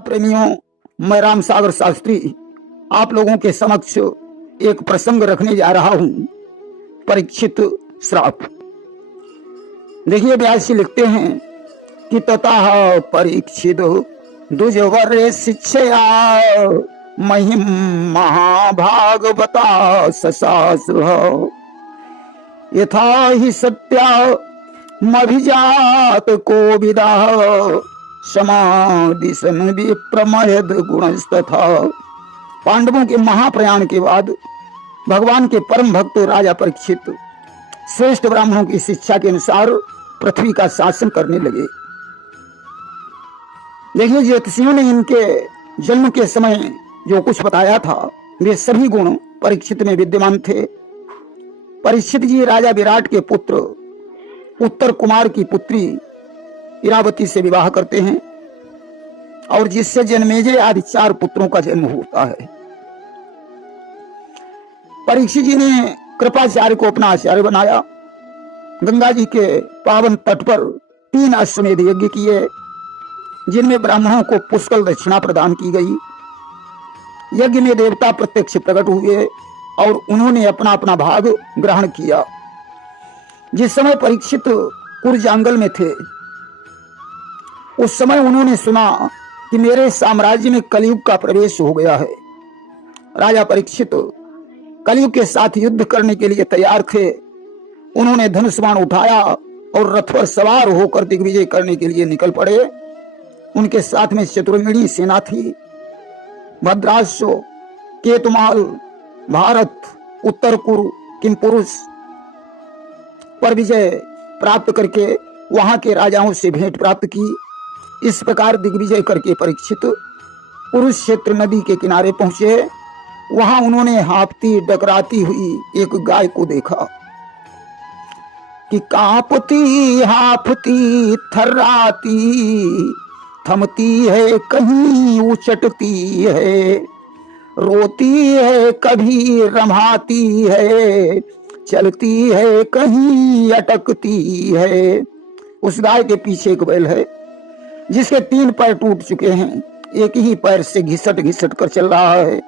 प्रेमियों, मैं राम सागर शास्त्री आप लोगों के समक्ष एक प्रसंग रखने जा रहा हूं। परीक्षित श्राप। देखिए, व्यास जी लिखते हैं कि ततः परीक्षित दुजवर शिक्षया महिम महाभागवता ससास यथा ही सत्यामभिजात कोविदा समादिशन विप्रमयद गुणस्तथा। पांडवों के महाप्रयाण के बाद भगवान के परम भक्त राजा परीक्षित श्रेष्ठ ब्राह्मणों की शिक्षा के अनुसार पृथ्वी का शासन करने लगे। देखिए, ज्योतिषियों ने इनके जन्म के समय जो कुछ बताया था वे सभी गुण परीक्षित में विद्यमान थे। परीक्षित जी राजा विराट के पुत्र उत्तर कुमार की पुत्री इरावती से विवाह करते हैं और जिससे जन्मेजय आदि 4 पुत्रों का जन्म होता है। परीक्षित जी ने कृपाचार्य को अपना आचार्य बनाया। गंगा जी के पावन तट पर 3 अश्वमेध यज्ञ किए जिनमें ब्राह्मणों को पुष्कल दक्षिणा प्रदान की गई। यज्ञ में देवता प्रत्यक्ष प्रकट हुए और उन्होंने अपना अपना भाग ग्रहण किया। जिस समय परीक्षित कुरजांगल में थे उस समय उन्होंने सुना कि मेरे साम्राज्य में कलयुग का प्रवेश हो गया है। राजा परीक्षित कलयुग के साथ युद्ध करने के लिए तैयार थे। उन्होंने धनुष बाण उठाया और रथ पर सवार होकर दिग्विजय करने के लिए निकल पड़े। उनके साथ में चतुर्ंगिणी सेना थी। भद्राश्व, केतुमाल, भारत, उत्तर कुरु, किमपुरुष पर विजय प्राप्त करके वहां के राजाओं से भेंट प्राप्त की। इस प्रकार दिग्विजय करके परीक्षित कुरुक्षेत्र नदी के किनारे पहुंचे। वहां उन्होंने हाँफती डकराती हुई एक गाय को देखा कि कांपती हाफती थर्राती थमती है कहीं उचटती है, रोती है कभी रमाती है, चलती है कहीं अटकती है। उस गाय के पीछे एक बैल है जिसके 3 पैर टूट चुके हैं, एक ही पैर से घिसट घिसट कर चल रहा है।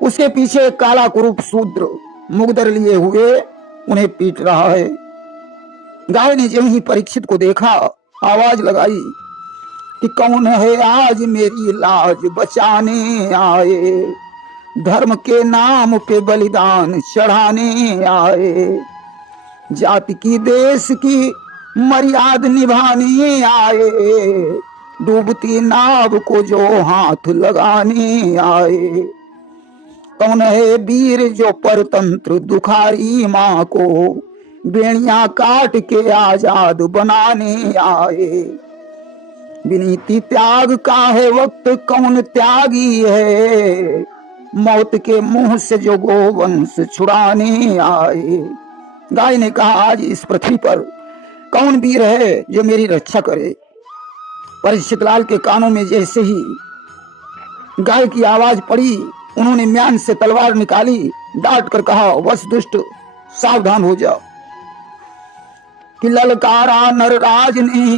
उसके पीछे एक काला कुरूप शूद्र मुगदर लिए हुए उन्हें पीट रहा है। गाय ने जब ही परीक्षित को देखा आवाज लगाई कि कौन है आज मेरी लाज बचाने आए, धर्म के नाम पे बलिदान चढ़ाने आए, जाति की देश की मर्यादा निभाने आए, डूबती नाव को जो हाथ लगाने आए। कौन है वीर जो परतंत्र दुखारी माँ को बेड़ियां काट के आजाद बनाने आए। विनीति त्याग का है वक्त कौन त्यागी है, मौत के मुंह से जो गोवंश छुड़ाने आए। गाय ने कहा, आज इस पृथ्वी पर कौन वीर है जो मेरी रक्षा करे। परीक्षित लाल के कानों में जैसे ही गाय की आवाज पड़ी उन्होंने म्यान से तलवार निकाली, डांट कर कहा, वश दुष्ट सावधान हो जाओ। कि ललकारा नरराज ने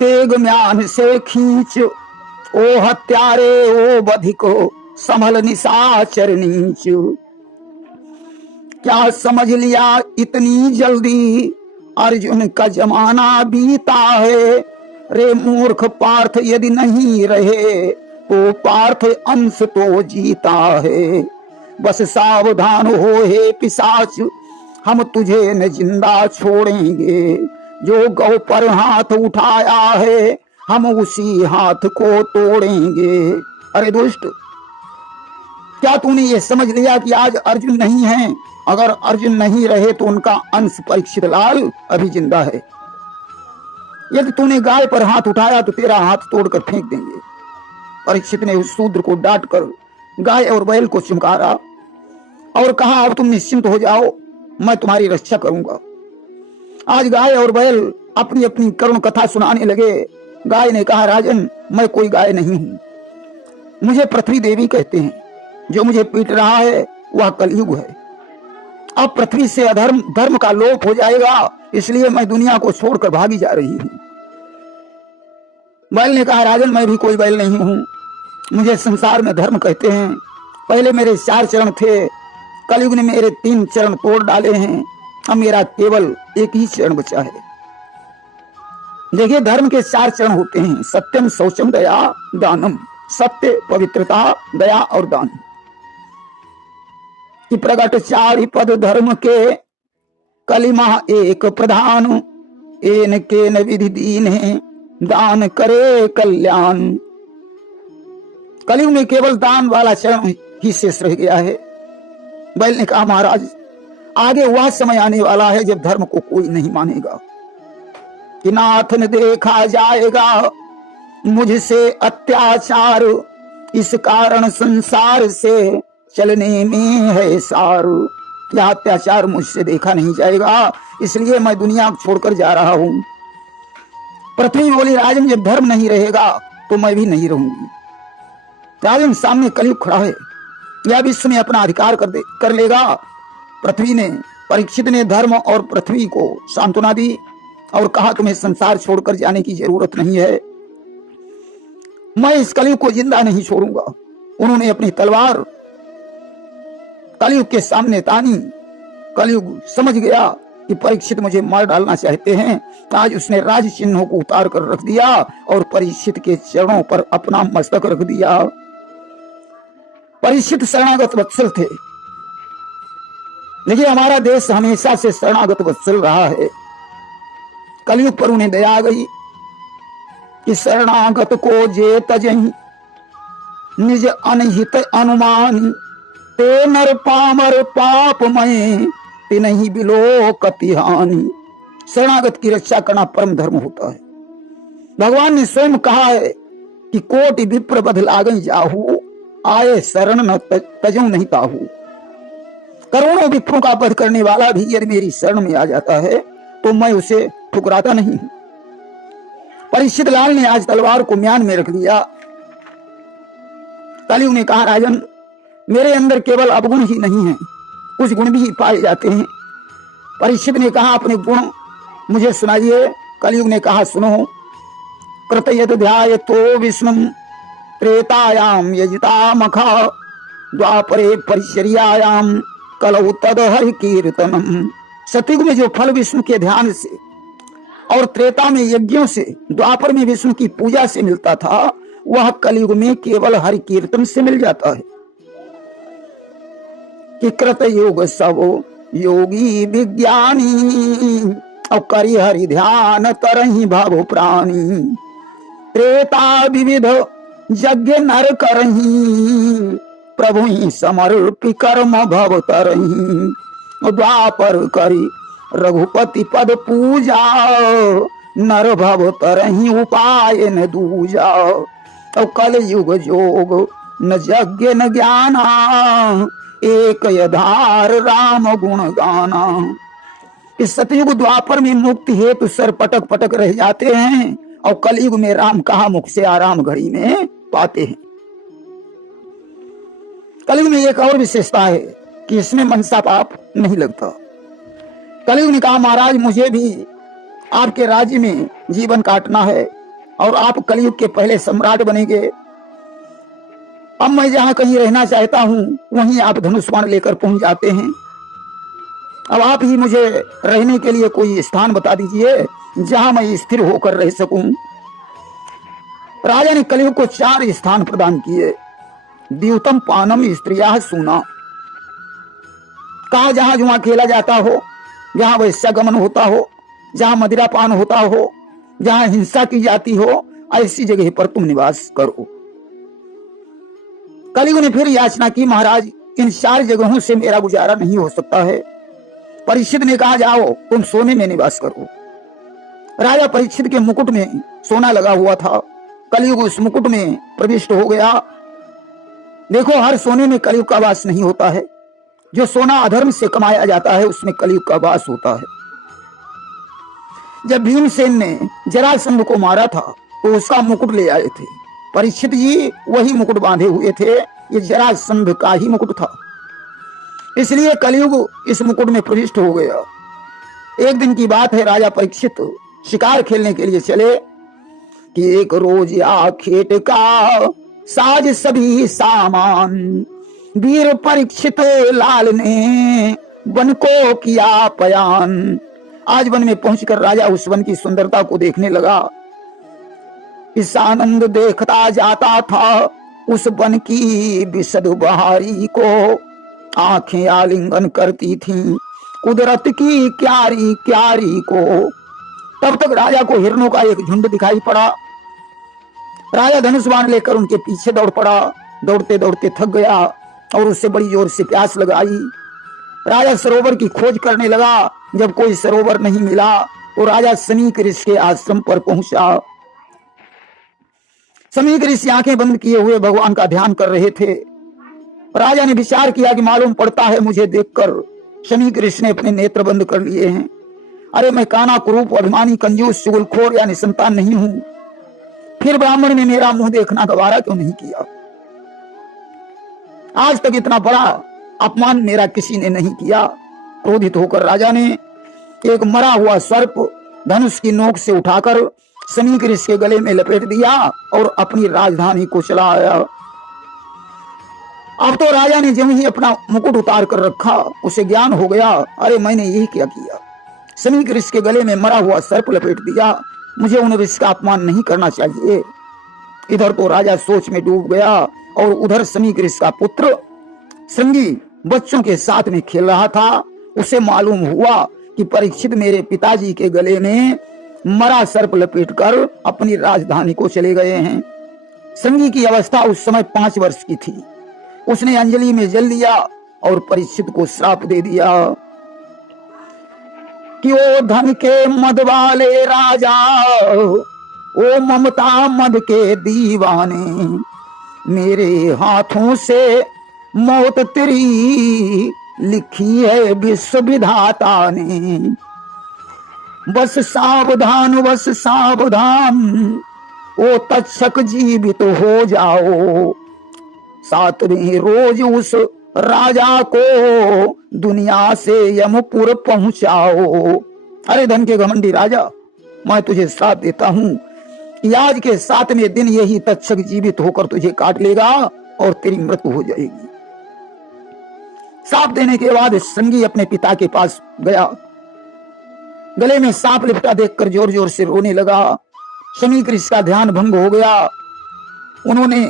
तेग म्यान से खींच, ओ हत्यारे ओ बधिको संभल निशाचर नीच। क्या समझ लिया इतनी जल्दी अर्जुन का जमाना बीता है। रे मूर्ख पार्थ यदि नहीं रहे तो पार्थ अंश तो जीता है। बस सावधान हो हे पिशाच, हम तुझे न जिंदा छोड़ेंगे। जो गौ पर हाथ उठाया है हम उसी हाथ को तोड़ेंगे। अरे दुष्ट, क्या तूने ये समझ लिया कि आज अर्जुन नहीं है? अगर अर्जुन नहीं रहे तो उनका अंश परीक्षित लाल अभी जिंदा है। यदि तूने गाय पर हाथ उठाया तो तेरा हाथ तोड़कर फेंक देंगे। परीक्षित ने उस शूद्र को डांट कर गाय और बैल को चिमकारा और कहा, अब तुम निश्चिंत हो जाओ, मैं तुम्हारी रक्षा करूंगा। आज गाय और बैल अपनी अपनी करुण कथा सुनाने लगे। गाय ने कहा, राजन, मैं कोई गाय नहीं हूं, मुझे पृथ्वी देवी कहते हैं। जो मुझे पीट रहा है वह कलयुग है। अब पृथ्वी से अधर्म धर्म का लोप हो जाएगा, इसलिए मैं दुनिया को छोड़कर भागी जा रही हूं। बैल ने कहा राजन मैं भी कोई बैल नहीं हूं, मुझे संसार में धर्म कहते हैं। पहले मेरे 4 चरण थे, कलयुग ने मेरे 3 चरण तोड़ डाले हैं, अब मेरा केवल एक ही चरण बचा है। देखिए धर्म के 4 चरण होते हैं, सत्यम शौचम दया दानम। सत्य, पवित्रता, दया और दान कि प्रगट 4 पद धर्म के, कलिमा एक प्रधान। एन के न विधि दीन है, दान करे कल्याण। कलयुग में केवल दान वाला चरण ही शेष रह गया है। बैल ने कहा महाराज आगे वह समय आने वाला है जब धर्म को कोई नहीं मानेगा, कि नाथ न देखा जाएगा मुझसे अत्याचार, इस कारण संसार से चलने में है सार। यह अत्याचार मुझसे देखा नहीं जाएगा, इसलिए मैं दुनिया छोड़कर जा रहा हूं। पृथ्वी बोली राजन जब धर्म नहीं रहेगा तो मैं भी नहीं रहूंगी। राजन सामने कलयुग खड़ा है, यह विश्व में अपना अधिकार कर लेगा। पृथ्वी ने, परीक्षित ने धर्म और पृथ्वी को सांत्वना दी और कहा तुम्हें संसार छोड़कर जाने की जरूरत नहीं है, मैं इस कलयुग को जिंदा नहीं छोड़ूंगा। उन्होंने अपनी तलवार कलयुग के सामने तानी। कलयुग समझ गया कि परीक्षित मुझे मार डालना चाहते हैं। आज उसने राज चिन्हों को उतार कर रख दिया और परीक्षित के चरणों पर अपना मस्तक रख दिया। परीक्षित शरणागत वत्सल थे। देखिए हमारा देश हमेशा से शरणागत वत्सल रहा है। कलयुग पर उन्हें दया आ गई कि शरणागत को जे तजहि, निज अनहित अनुमान। ते नर पामर पापमय, ते नहीं बिलो कतिहानि। शरणागत की रक्षा करना परम धर्म होता है। भगवान ने स्वयं कहा है कि कोटि विप्र बध लागई जाहू, आए शरण न तजऊ नहीं ताहू। करोड़ों विप्रों का वध करने वाला भी यदि मेरी शरण में आ जाता है तो मैं उसे ठुकराता नहीं हूं। परीक्षित लाल ने आज तलवार को म्यान में रख लिया। कलयुग ने कहा राजन मेरे अंदर केवल अवगुण ही नहीं है, कुछ गुण भी पाए जाते हैं। परीक्षित ने कहा अपने गुण मुझे सुनाइए। कलयुग ने कहा सुनो। कृतयत ध्याय तो विष्णु, त्रेतायाम यजिता मखा, द्वापरे परिचर्यायाम कलौ तद हरि कीर्तनम। सतयुग में जो फल विष्णु के ध्यान से और त्रेता में यज्ञों से, द्वापर में विष्णु की पूजा से मिलता था, वह कलयुग में केवल हरि कीर्तन से मिल जाता है। कि कृत योग सब योगी विज्ञानी, और करि हरि ध्यान तरहि भव प्राणी। त्रेता विविध यज्ञ नर करही, प्रभु ही समर्पि कर्म भव तरही। द्वापर करि रघुपति पद पूजा, नर भव तरही उपाय न दूजा। और कल युग जोग न यज्ञ न ज्ञाना, एक यधार राम गुण गाना। इस सतयुग द्वापर में मुक्ति हेतु सर पटक पटक रह जाते हैं और कलयुग में राम कहा मुख से आराम घड़ी में पाते हैं। कलयुग में एक और विशेषता है कि इसमें मनसा पाप नहीं लगता। कलयुग ने कहा महाराज मुझे भी आपके राज्य में जीवन काटना है और आप कलयुग के पहले सम्राट बनेंगे। अब मैं जहां कहीं रहना चाहता हूं वहीं आप धनुष बाण लेकर पहुंच जाते हैं। अब आप ही मुझे रहने के लिए कोई स्थान बता दीजिए जहां मैं स्थिर होकर रह सकूं। राजा ने कलयुग को 4 स्थान प्रदान किए। द्यूतम पानम स्त्रिया सूना, कहा जहां जुआ खेला जाता हो, जहां वैश्यागमन होता हो, जहां मदिरापान होता हो, जहां हिंसा की जाती हो, ऐसी जगह पर तुम निवास करो। कलयुग ने फिर याचना की महाराज इन 4 जगहों से मेरा गुजारा नहीं हो सकता है। परीक्षित ने कहा जाओ तुम सोने में निवास करो। राजा परीक्षित के मुकुट में सोना लगा हुआ था। कलयुग उस मुकुट में प्रविष्ट हो गया। देखो हर सोने में कलयुग का वास नहीं होता है। जो सोना अधर्म से कमाया जाता है उसमें कलयुग का वास होता है। जब भीमसेन ने जरासंध को मारा था तो उसका मुकुट ले आए थे। परीक्षित जी वही मुकुट बांधे हुए थे, ये जरासंध का ही मुकुट था। इसलिए कलयुग इस मुकुट में प्रविष्ट हो गया। एक दिन की बात है, राजा परीक्षित शिकार खेलने के लिए चले कि एक रोज या खेत का साज सभी सामान, वीर परीक्षित लाल ने वन को किया पयान। आज वन में पहुंचकर राजा उस वन की सुंदरता को देखने लगा। इस आनंद देखता जाता था उस वन की बिसद बहारी को, आंखें आलिंगन करती थीं कुदरत की क्यारी क्यारी को। तब तक राजा को हिरणों का एक झुंड दिखाई पड़ा। राजा धनुष बाण लेकर उनके पीछे दौड़ पड़ा। दौड़ते दौड़ते थक गया और उससे बड़ी जोर से प्यास लगाई। राजा सरोवर की खोज करने लगा। जब कोई सरोवर नहीं मिला तो राजा शमीक ऋषि के आश्रम पर पहुंचा। शमीक ऋषि आंखें बंद किए हुए भगवान का ध्यान कर रहे थे। राजा ने विचार किया कि मालूम पड़ता है मुझे देखकर शमीक ऋषि ने अपने नेत्र बंद कर लिए हैं। अरे मैं काना कुरूप अभिमानी कंजूस चुगलखोर या निसंतान नहीं हूं, फिर ब्राह्मण ने मेरा मुंह देखना गवारा क्यों नहीं किया? आज तक इतना बड़ा अपमान मेरा किसी ने नहीं किया। क्रोधित होकर राजा ने एक मरा हुआ सर्प धनुष की नोक से उठाकर शमीक ऋषि के गले में लपेट दिया और अपनी राजधानी को चला आया। अब तो राजा ने जब ही अपना मुकुट उतार कर रखा उसे ज्ञान हो गया, अरे मैंने यही क्या किया, शमीक ऋषि के गले में मरा हुआ सर्प लपेट दिया। मुझे उन ऋषि का अपमान नहीं करना चाहिए। इधर तो राजा सोच में डूब गया और उधर शमीक ऋषि का पुत्र श्रृंगी बच्चों के साथ में खेल रहा था। उसे मालूम हुआ कि परीक्षित मेरे पिताजी के गले में मरा सर्प लपेटकर अपनी राजधानी को चले गए हैं। श्रृंगी की अवस्था उस समय 5 वर्ष की थी। उसने अंजलि में जल दिया और परीक्षित को श्राप दे दिया कि ओ धन के मद वाले राजा, ओ ममता मद के दीवाने, मेरे हाथों से मौत तेरी लिखी है विश्व विधाता ने। बस सावधान बस सावधान, ओ तक्षक जीवित हो जाओ, 7वें रोज उस राजा को दुनिया से यमपुर पहुंचाओ। अरे धन के घमंडी राजा, मैं तुझे श्राप देता हूं कि आज के 7वें दिन यही तक्षक जीवित होकर तुझे काट लेगा और तेरी मृत्यु हो जाएगी। श्राप देने के बाद श्रृंगी अपने पिता के पास गया। गले में सांप लिपटा देखकर जोर जोर से रोने लगा। शमीक ऋषि का ध्यान भंग हो गया। उन्होंने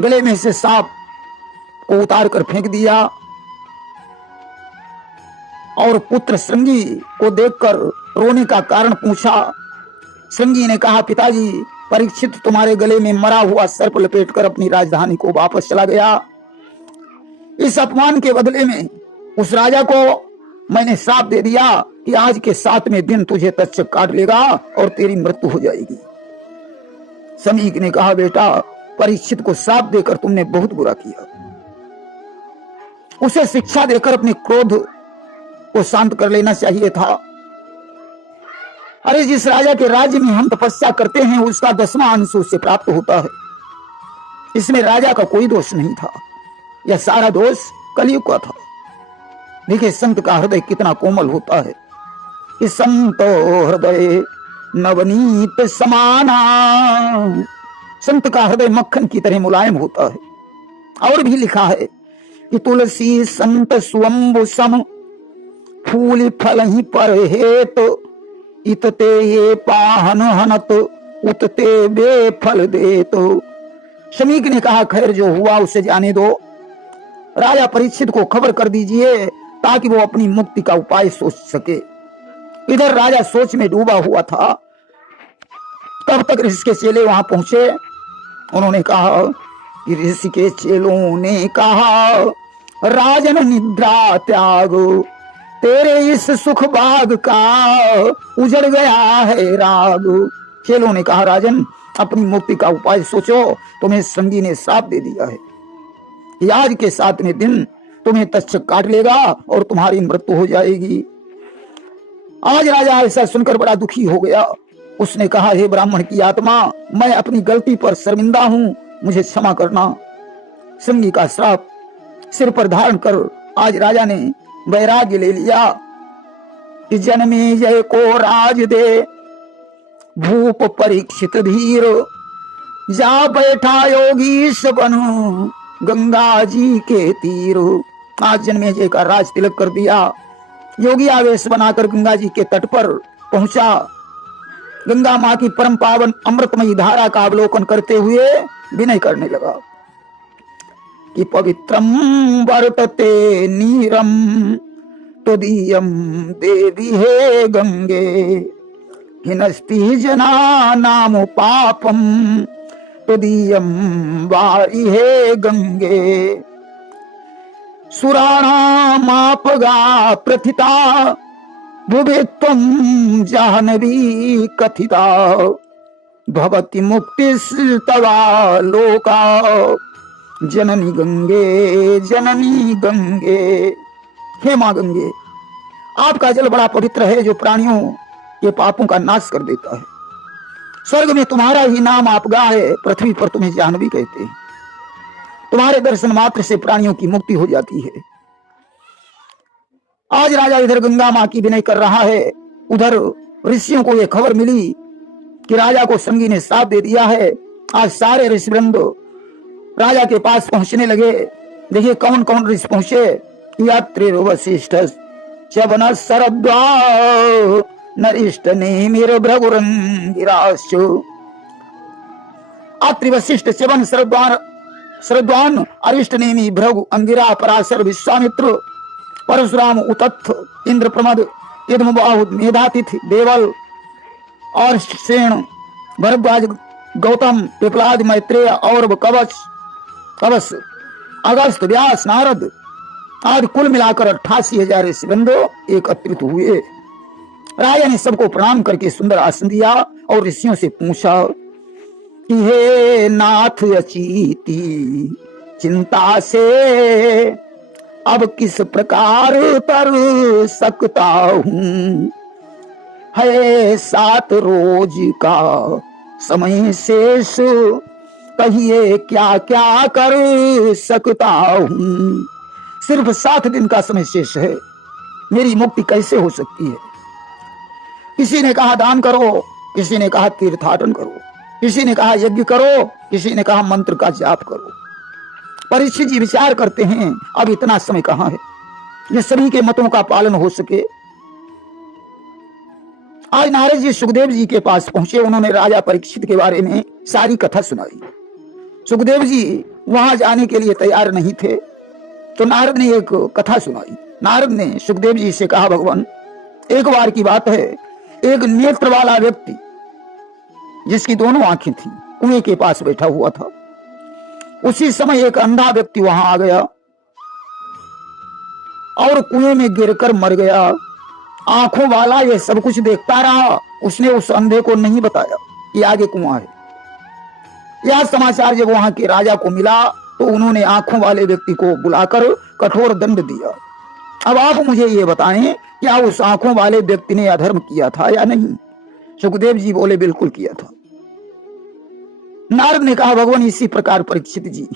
गले में से सांप को उतार कर फेंक दिया और पुत्र श्रृंगी को देखकर रोने का कारण पूछा। श्रृंगी ने कहा, पिताजी, परीक्षित तुम्हारे गले में मरा हुआ सर्प लपेटकर अपनी राजधानी को वापस चला गया। इस अपमान के बदले में उस राजा को मैंने श्राप दे दिया कि आज के 7वें दिन तुझे तक्षक काट लेगा और तेरी मृत्यु हो जाएगी। शमीक ने कहा, बेटा, परीक्षित को श्राप देकर तुमने बहुत बुरा किया। उसे शिक्षा देकर अपने क्रोध को शांत कर लेना चाहिए था। अरे जिस राजा के राज्य में हम तपस्या करते हैं उसका 10वां अंश उससे प्राप्त होता है। इसमें राजा का कोई दोष नहीं था, यह सारा दोष कलयुग का था। देखिए संत का हृदय कितना कोमल होता है। इस संत हृदय नवनीत समाना, संत का हृदय मक्खन की तरह मुलायम होता है। और भी लिखा है कि तुलसी संत स्वंभु सम, फूल फल ही पर हेत, इतते ये पाहन हनत, उतते बेफल देत। शमीक ने कहा, खैर जो हुआ उसे जाने दो। राजा परीक्षित को खबर कर दीजिए ताकि वो अपनी मुक्ति का उपाय सोच सके। इधर राजा सोच में डूबा हुआ था। तब तक ऋषि के चेले वहां पहुंचे। उन्होंने कहा कि ऋषि के चेलों ने कहा, राजन निद्रा त्याग, तेरे इस सुख बाग का उजड़ गया है राग। चेलों ने कहा, राजन अपनी मुक्ति का उपाय सोचो, तुम्हें श्रृंगी ने श्राप दे दिया है कि आज के 7वें दिन तुम्हें तक्षक काट लेगा और तुम्हारी मृत्यु हो जाएगी। आज राजा ऐसा सुनकर बड़ा दुखी हो गया। उसने कहा, हे ब्राह्मण की आत्मा, मैं अपनी गलती पर शर्मिंदा हूं, मुझे क्षमा करना। श्रृंगी का श्राप सिर पर धारण कर आज राजा ने वैराग्य ले लिया कि जन्मे जय को राज दे, भूप परीक्षित धीर, जा बैठा योगीश बनो गंगा जी के तीर। आज जन्मेजय का राज तिलक कर दिया। योगी आवेश बनाकर गंगा जी के तट पर पहुंचा। गंगा मां की परम पावन अमृतमयी धारा का अवलोकन करते हुए विनय करने लगा कि पवित्रम वर्तते नीरम त्वदीयम देवी हे गंगे, हिनस्ति जना नाम पापम त्वदीयम वारि हे गंगे। सुराणामापगा प्रथिता भुवि त्वं जाह्नवी कथिता, भवति मुक्तिस्तवा लोका जननी गंगे जननी गंगे। हे मां गंगे, आपका जल बड़ा पवित्र है जो प्राणियों के पापों का नाश कर देता है। स्वर्ग में तुम्हारा ही नाम आपगा है, पृथ्वी पर तुम्हें जाह्नवी कहते हैं। तुम्हारे दर्शन मात्र से प्राणियों की मुक्ति हो जाती है। आज राजा इधर गंगा मां की विनय कर रहा है, उधर ऋषियों को यह खबर मिली कि राजा को संगी ने श्राप दे दिया है। आज सारे ऋषिवृंद राजा के पास पहुंचने लगे। देखिए कौन कौन ऋषि पहुंचे। यात्री वशिष्ठ च्यवन शरद्वा नरिष्ठ नेमिर भृगुरंगिराश्चु। अत्रि वशिष्ठ च्यवन शरद्वान अरिष्ट नेमि भृगु अंगिरा पराशर विश्वामित्र परशुराम उतत्थ इंद्र प्रमद यदमबाहु मेधातिथि देवल और सेन भरद्वाज गौतम पिपलाद मैत्रेय और कवच अगस्त व्यास नारद आदि कुल मिलाकर 88,000 ऋषिवृंद एकत्रित हुए। राजा ने सबको प्रणाम करके सुंदर आसन दिया और ऋषियों से पूछा कि हे नाथ अचीति चिंता से अब किस प्रकार तर सकता हूं, है 7 रोज का समय शेष, कहिए क्या क्या कर सकता हूं। सिर्फ 7 दिन का समय शेष है, मेरी मुक्ति कैसे हो सकती है। किसी ने कहा दान करो, किसी ने कहा तीर्थाटन करो, किसी ने कहा यज्ञ करो, किसी ने कहा मंत्र का जाप करो। परीक्षित जी विचार करते हैं अब इतना समय कहां है ये सभी के मतों का पालन हो सके। आज नारद जी सुखदेव जी के पास पहुंचे। उन्होंने राजा परीक्षित के बारे में सारी कथा सुनाई। सुखदेव जी वहां जाने के लिए तैयार नहीं थे तो नारद ने एक कथा सुनाई। नारद ने सुखदेव जी से कहा भगवान, एक बार की बात है, एक नेत्र वाला व्यक्ति जिसकी दोनों आंखें थी कुएं के पास बैठा हुआ था। उसी समय एक अंधा व्यक्ति वहां आ गया और कुएं में गिरकर मर गया। आंखों वाला ये सब कुछ देखता रहा, उसने उस अंधे को नहीं बताया कि आगे कुआं है। यह समाचार जब वहां के राजा को मिला तो उन्होंने आंखों वाले व्यक्ति को बुलाकर कठोर दंड दिया। अब आप मुझे ये बताएं, क्या उस आंखों वाले व्यक्ति ने अधर्म किया था या नहीं। सुखदेव जी बोले बिल्कुल किया था। नारद ने कहा भगवान, इसी प्रकार परीक्षित जी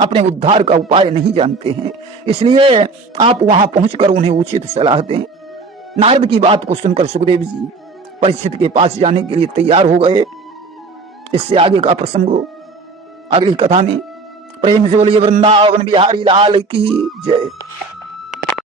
अपने उद्धार का उपाय नहीं जानते हैं, इसलिए आप वहां पहुंचकर उन्हें उचित सलाह दें। नारद की बात को सुनकर सुखदेव जी परीक्षित के पास जाने के लिए तैयार हो गए। इससे आगे का प्रसंग अगली कथा में। प्रेम से बोलिए वृंदावन बिहारी लाल की जय।